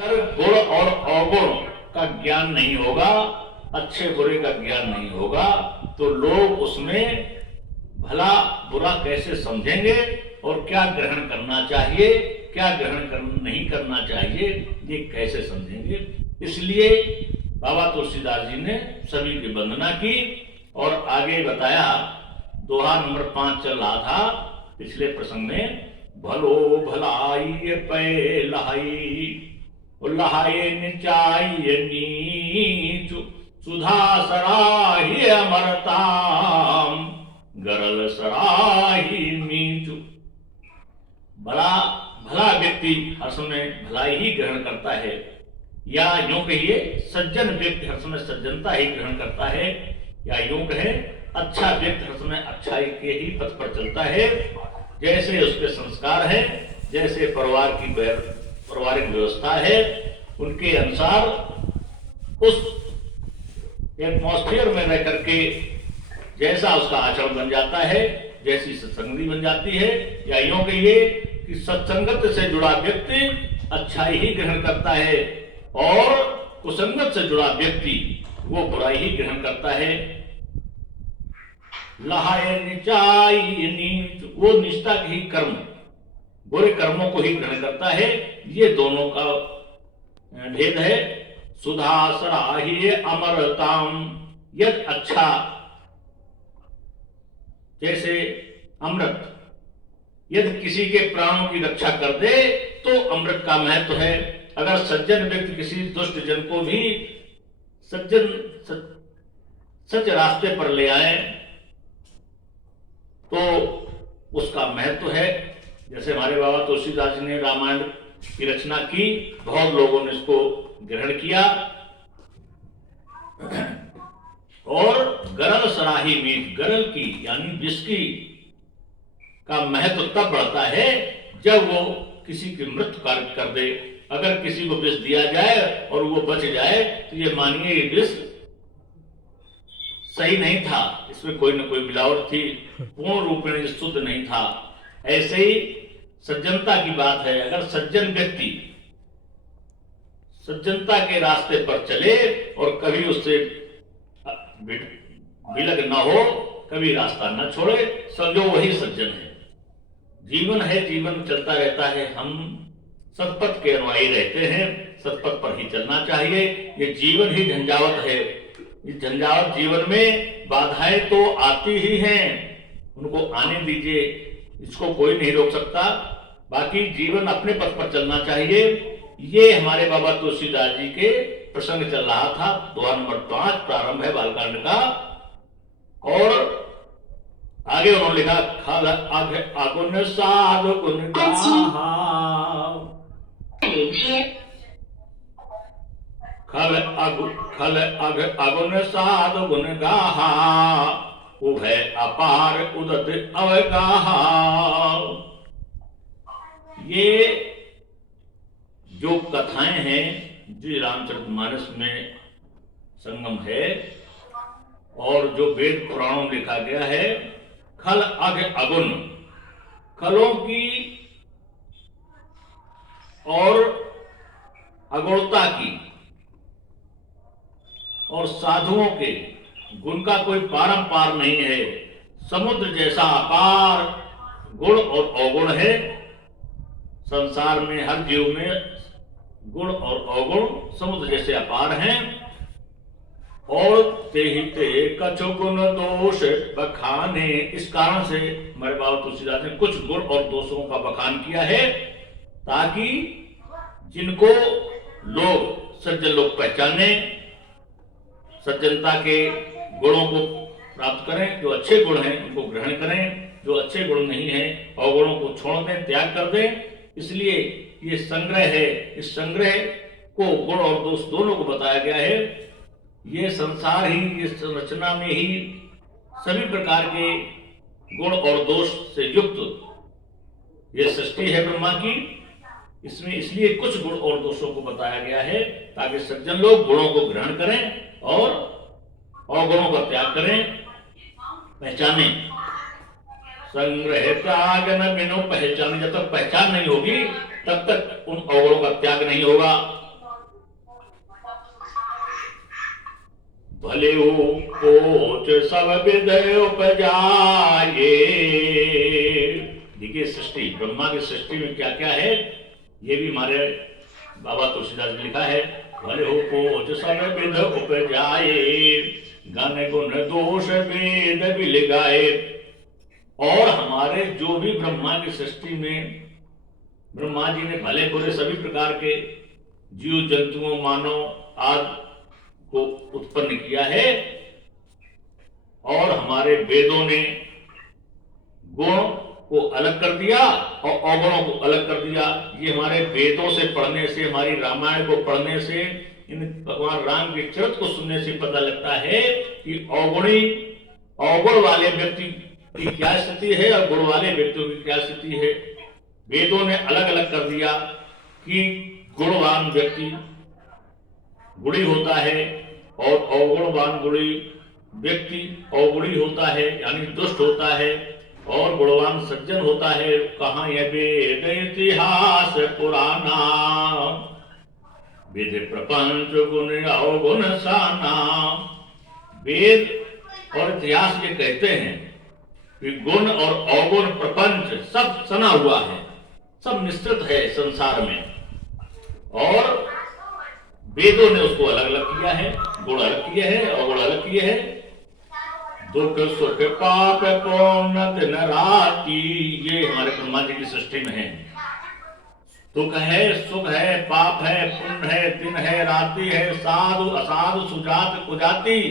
अगर गुण और अवगुण का ज्ञान नहीं होगा, अच्छे बुरे का ज्ञान नहीं होगा, तो लोग उसमें भला बुरा कैसे समझेंगे और क्या ग्रहण करना चाहिए, क्या ग्रहण नहीं करना चाहिए, ये कैसे समझेंगे। इसलिए बाबा तुलसीदास जी ने सभी की वंदना की और आगे बताया। दोहा नंबर 5 चल रहा था पिछले प्रसंग में। भलो भलाई पै लहाई, लहाए निचाई नीच, सुधा सराही अमरताम, गरल सराही नीचु। भला भला व्यक्ति हर समय भलाई ही ग्रहण करता है, या यूं कहिए सज्जन व्यक्ति हर समय सज्जनता ही ग्रहण करता है, या यूं कहे अच्छा व्यक्ति हर समय अच्छाई के ही पथ पर चलता है। जैसे उसके संस्कार है, जैसे परिवार की पारिवारिक व्यवस्था है, उनके अनुसार उस एटमॉस्फेयर में रह करके जैसा उसका आचरण बन जाता है, जैसी सत्संगी बन जाती है, या यूं कहिए कि सत्संगत से जुड़ा व्यक्ति अच्छाई ही ग्रहण करता है और कुसंगत से जुड़ा व्यक्ति वो बुराई ही ग्रहण करता है। लहाए निचाई नीच, वो निष्ठा के ही कर्म, बुरे कर्मों को ही ग्रहण करता है। ये दोनों का भेद है। सुधा सराही अमरताम, यद अच्छा जैसे अमृत यदि किसी के प्राणों की रक्षा कर दे तो अमृत का महत्व है। अगर सज्जन व्यक्ति किसी दुष्ट जन को भी सच रास्ते पर ले आए तो उसका महत्व है। जैसे हमारे बाबा तुलसीदास जी ने रामायण की रचना की, बहुत लोगों ने इसको ग्रहण किया। और गरल सराही मीठ, गरल की यानी विस्की का महत्व तब बढ़ता है जब वो किसी की मृत्यु कार्य कर दे। अगर किसी को विष दिया जाए और वो बच जाए तो ये मानिए ये विष सही नहीं था, इसमें कोई न कोई मिलावट थी, पूर्ण रूप में शुद्ध नहीं था। ऐसे ही सज्जनता की बात है। अगर सज्जन व्यक्ति सज्जनता के रास्ते पर चले और कभी उससे विलग न हो, कभी रास्ता न छोड़े, समझो वही सज्जन है। जीवन है, जीवन चलता रहता है, हम सतपथ के अनुयायी रहते हैं, सतपथ पर ही चलना चाहिए। ये जीवन ही झंझावत है। इस झंझावत जीवन में बाधाएं तो आती ही हैं, उनको आने दीजिए, इसको कोई नहीं रोक सकता। बाकी जीवन अपने पथ पर चलना चाहिए। ये हमारे बाबा तुलसीदास जी के प्रसंग चल रहा था। दोहा नंबर 5 प्रारंभ है बालकांड का। और आगे उन्होंने लिखा, खल अगुन साधु गुण गाहा, खल अगुन साधु गुण गाहा, उभय अपार उदत अवगाहा। ये जो कथाएं हैं जो रामचरितमानस में संगम है और जो वेद पुराणों में लिखा गया है, खल अग अगुन, खलों की और अगुणता की और साधुओं के गुण का कोई पारंपार नहीं है। समुद्र जैसा अपार गुण और अवगुण है। संसार में हर जीव में गुण और अवगुण समुद्र जैसे अपार हैं। और ते कछु गुण दोष बखाने, इस कारण से हमारे बाबा तुलसीदास ने कुछ गुण और दोषों का बखान किया है, ताकि जिनको लोग सज्जन लोग पहचाने, सज्जनता के गुणों को प्राप्त करें। जो अच्छे गुण हैं उनको ग्रहण करें, जो अच्छे गुण नहीं हैं अवगुणों को छोड़ दें, त्याग कर दें। इसलिए ये संग्रह है। इस संग्रह को गुण और दोष दोनों को बताया गया है। ये संसार ही, ये संरचना में ही सभी प्रकार के गुण और दोष से युक्त ये सृष्टि है ब्रह्मा की। इसमें इसलिए कुछ गुण और दोषों को बताया गया है ताकि सज्जन लोग गुणों को ग्रहण करें और अवगुणों का त्याग करें, पहचाने। संग्रह त्याग न बिनु पहचान, जब तक पहचान नहीं होगी तब तक उन अवगुणों का त्याग नहीं होगा। भले हो कोच सब विद उपजाए। देखिए सृष्टि, ब्रह्मा की सृष्टि में क्या क्या है, ये भी हमारे बाबा तुलसीदास ने लिखा है। भले हो कोच सब विद उपजाए, गण गुण दोष वेद बिल गाए। और हमारे जो भी ब्रह्मा की सृष्टि में ब्रह्मा जी ने भले बुरे सभी प्रकार के जीव जंतुओं मानव आदि को उत्पन्न किया है, और हमारे वेदों ने गुण को अलग कर दिया और अवगुणों को अलग कर दिया। ये हमारे वेदों से पढ़ने से, हमारी रामायण को पढ़ने से, इन भगवान राम के चरित्र को सुनने से पता लगता है कि अवगुण वाले व्यक्ति की क्या स्थिति है और गुण वाले व्यक्तियों की क्या स्थिति है। वेदों ने अलग अलग कर दिया कि गुणवान व्यक्ति गुणी होता है और अवगुणवान गुणी व्यक्ति अवगुणी होता है, यानी दुष्ट होता है, और गुणवान सज्जन होता है। कहाँ यह वेद इतिहास पुराना, वेद प्रपंच गुण अवगुण साना। वेद और इतिहास ये कहते हैं कि गुण और अवगुण प्रपंच सब सना हुआ है, सब मिश्रित है संसार में, और वेदों ने उसको अलग अलग किया है, गुण अलग किए हैं अवगुण अलग किए हैं। दुख सुख पाप पुण्य दिन राति, ये हमारे ब्रह्मा जी की सृष्टि में है। दुख है, सुख है, पाप है, पुण्य है, दिन है, रात्रि है, साधु असाधु, सुजात कुजाति,